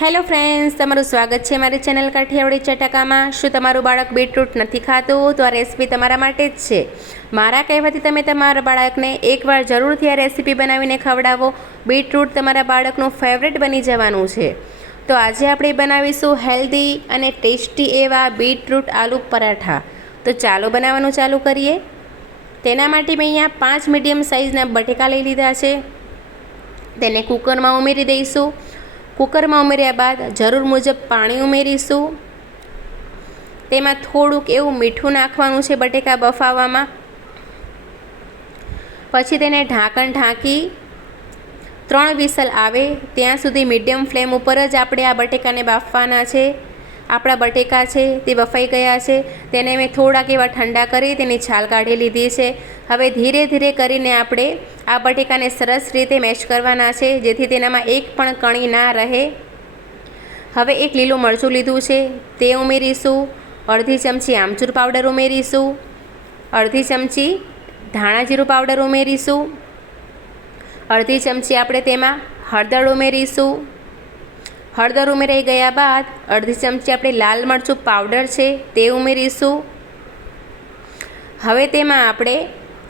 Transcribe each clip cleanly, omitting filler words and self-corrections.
Hello friends, તમારું સ્વાગત છે મારી ચેનલ કાઠિયાવાડી ચટાકામાં। શું તમારું બાળક બીટરૂટ નથી ખાતું? તો આ રેસીપી તમારા માટે જ છે। મારા કહેવાથી તમે તમારા બાળકને એકવાર જરૂરથી આ રેસીપી બનાવીને ખવડાવો। બીટરૂટ તમારા બાળકનું ફેવરેટ બની જવાનું છે। તો આજે આપણે બનાવીશું હેલ્ધી અને ટેસ્ટી એવા બીટરૂટ આલુ પરાઠા। તો ચાલો બનાવવાનું ચાલુ કરીએ। તેના માટે મેં અહીંયા 5 મીડિયમ સાઇઝના બટેકા લઈ લીધા છે। તેને કુકરમાં ઉમેરી દઈશું। કુકરમાં ઉમેર્યા બાદ જરૂર મુજબ પાણી ઉમેરીશું। તેમાં થોડુંક એવું મીઠું નાખવાનું છે બટેકા બફાવવામાં। પછી તેને ઢાંકણ ઢાંકી 3 વિસલ આવે ત્યાં સુધી મીડિયમ ફ્લેમ ઉપર જ આપણે આ બટેકાને બાફવાના છે। આપણા બટેકા છે તે બફાઈ ગયા છે। તેને મેં થોડાક એવા ઠંડા કરી તેની છાલ કાઢી લીધી છે। હવે ધીરે ધીરે કરીને આપણે આ બટેકાને સરસ રીતે મેશ કરવાના છે, જેથી તેનામાં એક પણ કણી ના રહે। હવે એક લીલું મરચું લીધું છે તે ઉમેરીશું। અડધી ચમચી આમચૂર પાવડર ઉમેરીશું। અડધી ચમચી ધાણા જીરું પાવડર ઉમેરીશું। અડધી ચમચી આપણે તેમાં હળદર ઉમેરીશું। હળદર ઉમેરાઈ ગયા બાદ અડધી ચમચી આપણે લાલ મરચું પાવડર છે તે ઉમેરીશું। હવે તેમાં આપણે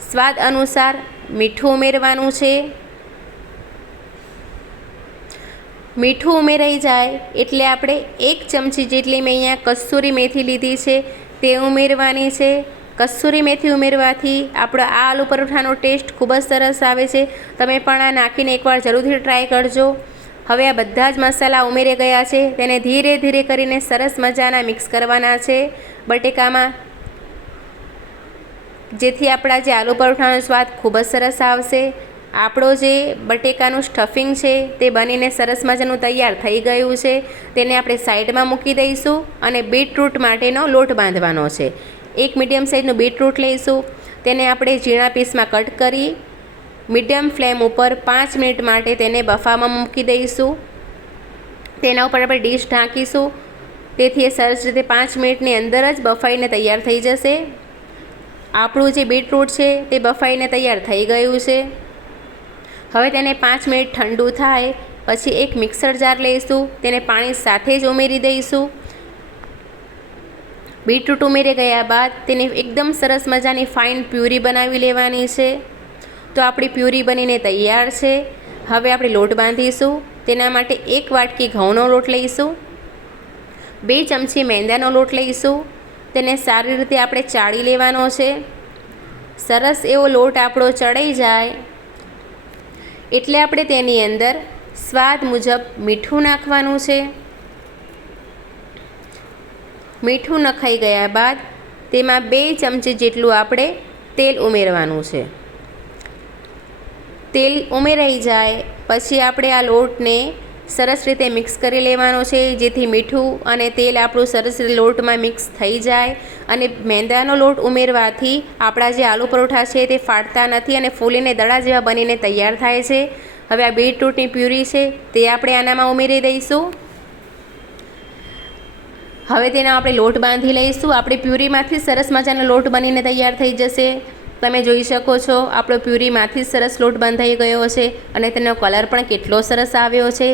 સ્વાદ અનુસાર મીઠું ઉમેરવાનું છે। મીઠું ઉમેરાઈ જાય એટલે આપણે 1 ચમચી જેટલી મેં અહીંયા કસ્તુરી મેથી લીધી છે તે ઉમેરવાની છે। કસ્તુરી મેથી ઉમેરવાથી આપણો આ આલુ પરોઠાનો ટેસ્ટ ખૂબ જ સરસ આવે છે। તમે પણ આ નાખીને એકવાર જરૂરથી ટ્રાય કરજો। હવે આ બધા જ મસાલા ઉમેરી ગયા છે। તેને ધીરે ધીરે કરીને સરસ મજાના મિક્સ કરવાના છે બટેકામાં, જેથી આપણા જે આલુ પરોઠાનો સ્વાદ ખૂબ જ સરસ આવશે। આપણો જે બટેકાનું સ્ટફિંગ છે તે બનીને સરસ મજાનું તૈયાર થઈ ગયું છે। તેને આપણે સાઈડમાં મૂકી દઈશું અને બીટરૂટ માટેનો લોટ બાંધવાનો છે। એક મીડિયમ સાઇઝનું બીટરૂટ લઈશું। તેને આપણે ઝીણા પીસમાં કટ કરી મીડિયમ ફ્લેમ ઉપર 5 મિનિટ માટે તેને બફામાં મૂકી દઈશું। તેના ઉપર આપણે ડીશ ઢાંકીશું, તેથી એ સરસ રીતે 5 મિનિટની અંદર જ બફાઈને તૈયાર થઈ જશે। આપણું જે બીટરૂટ છે તે બફાઈને તૈયાર થઈ ગયું છે। હવે તેને 5 મિનિટ ઠંડુ થાય પછી એક મિક્સર જાર લઈશું। તેને પાણી સાથે જ ઉમેરી દઈશું। બીટરૂટ ઉમેરી ગયા બાદ તેને એકદમ સરસ મજાની ફાઇન પ્યુરી બનાવી લેવાની છે। તો આપણી પ્યુરી બનીને તૈયાર છે। હવે આપણે લોટ બાંધીશું। તેના માટે 1 વાટકી ઘઉંનો લોટ લઈશું। 2 ચમચી મેંદાનો લોટ લઈશું। તેને સારી રીતે આપણે ચાળી લેવાનો છે। સરસ એવો લોટ આપણો ચડાઈ જાય એટલે આપણે તેની અંદર સ્વાદ મુજબ મીઠું નાખવાનું છે। મીઠું નખાઈ ગયા બાદ તેમાં 2 ચમચી જેટલું આપણે તેલ ઉમેરવાનું છે। તેલ ઉમેરાઈ જાય પછી આપણે આ લોટને સરસ રીતે મિક્સ કરી લેવાનો છે, જેથી મીઠું અને તેલ આપણું સરસ રીતે લોટમાં મિક્સ થઈ જાય। અને મેંદાનો લોટ ઉમેરવાથી આપણા જે આલુ પરોઠા છે તે ફાટતા નથી અને ફૂલીને દડા જેવા બનીને તૈયાર થાય છે। હવે આ બીટરૂટની પ્યુરી છે તે આપણે આનામાં ઉમેરી દઈશું। હવે તેનો આપણે લોટ બાંધી લઈશું। આપણી પ્યુરીમાંથી સરસ મજાનો લોટ બનીને તૈયાર થઈ જશે। તમે જોઈ શકો છો આપણો પ્યુરીમાંથી સરસ લોટ બંધાઈ ગયો છે અને તેનો કલર પણ કેટલો સરસ આવ્યો છે।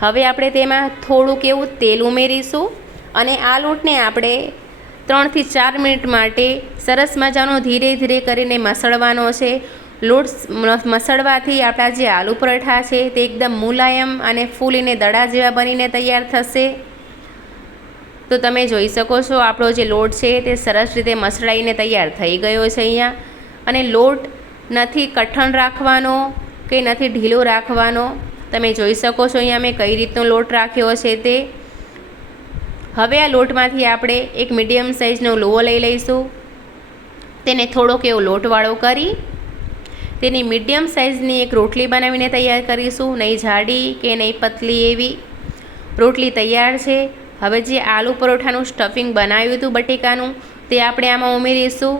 હવે આપણે તેમાં થોડુંક એવું તેલ ઉમેરીશું અને આ લોટને આપણે 3 થી 4 મિનિટ માટે સરસ મજાનો ધીરે ધીરે કરીને મસળવાનો છે। લોટ મસળવાથી આપણા જે આલુ પરાઠા છે તે એકદમ મુલાયમ અને ફૂલીને દડા જેવા બનીને તૈયાર થશે। તો તમે જોઈ શકો છો આપણો જે લોટ છે તે સરસ રીતે મસળાઈને તૈયાર થઈ ગયો છે અહીંયા। અને લોટ નથી કઠણ રાખવાનો કે નથી ઢીલો રાખવાનો। તમે જોઈ શકો છો અહીંયા મેં કઈ રીતનો લોટ રાખ્યો છે તે। હવે આ લોટમાંથી આપણે એક મીડિયમ સાઇઝનો લોવો લઈ લઈશું। તેને થોડોક એવો લોટવાળો કરી તેની મીડિયમ સાઇઝની એક રોટલી બનાવીને તૈયાર કરીશું। નહીં જાડી કે નહીં પતલી એવી રોટલી તૈયાર છે। હવે જે આલુ પરોઠાનું સ્ટફિંગ બનાવ્યું હતું બટેકાનું તે આપણે આમાં ઉમેરીશું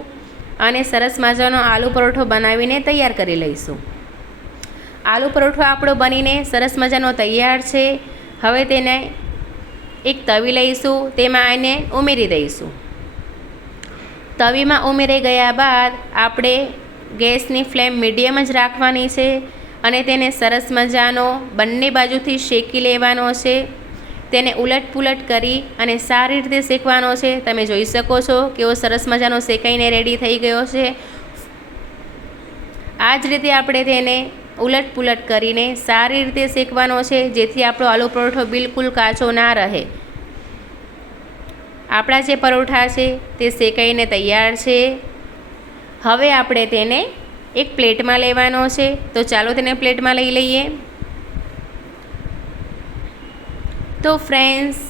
અને સરસ મજાનો આલુ પરોઠો બનાવીને તૈયાર કરી લઈશું। આલુ પરોઠો આપણો બનીને સરસ મજાનો તૈયાર છે। હવે તેને એક તવી લઈશું, તેમાં એને ઉમેરી દઈશું। તવીમાં ઉમેરાઈ ગયા બાદ આપણે ગેસની ફ્લેમ મીડિયમ જ રાખવાની છે અને તેને સરસ મજાનો બંને બાજુથી શેકી લેવાનો છે। તેને ઉલટ પુલટ કરી અને સારી રીતે શેકવાનો છે. તમે જોઈ શકો છો કેવો સરસ મજાનો શેકાઈને રેડી થઈ ગયો છે. આ જ રીતે આપણે તેને ઉલટ પુલટ કરીને સારી રીતે શેકવાનો છે, જેથી આપણો આલુ પરોઠો બિલકુલ કાચો ના રહે. આપણા જે પરોઠા છે તે શેકાઈને તૈયાર છે. હવે આપણે તેને એક પ્લેટમાં લેવાનો છે. તો ચાલો તેને પ્લેટમાં લઈ લઈએ. તો ફ્રેન્ડ્સ,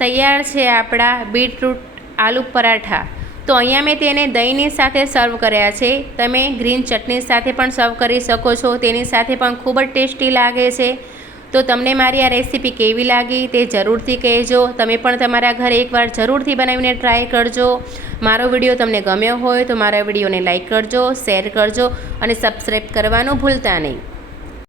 તૈયાર છે આપણા બીટરૂટ આલુ પરાઠા. તો અહીંયા મેં તેને દહીંની સાથે સર્વ કર્યા છે. તમે ગ્રીન ચટણી સાથે પણ સર્વ કરી શકો છો. તેની સાથે પણ ખૂબ જ ટેસ્ટી લાગે છે. તો તમને મારી આ રેસીપી કેવી લાગી તે જરૂરથી કહેજો. તમે પણ તમારા ઘરે એકવાર જરૂરથી બનાવીને ટ્રાય કરજો. મારો વિડીયો તમને ગમ્યો હોય તો મારા વિડીયોને લાઈક કરજો, શેર કરજો અને સબસ્ક્રાઈબ કરવાનું ભૂલતા નહીં.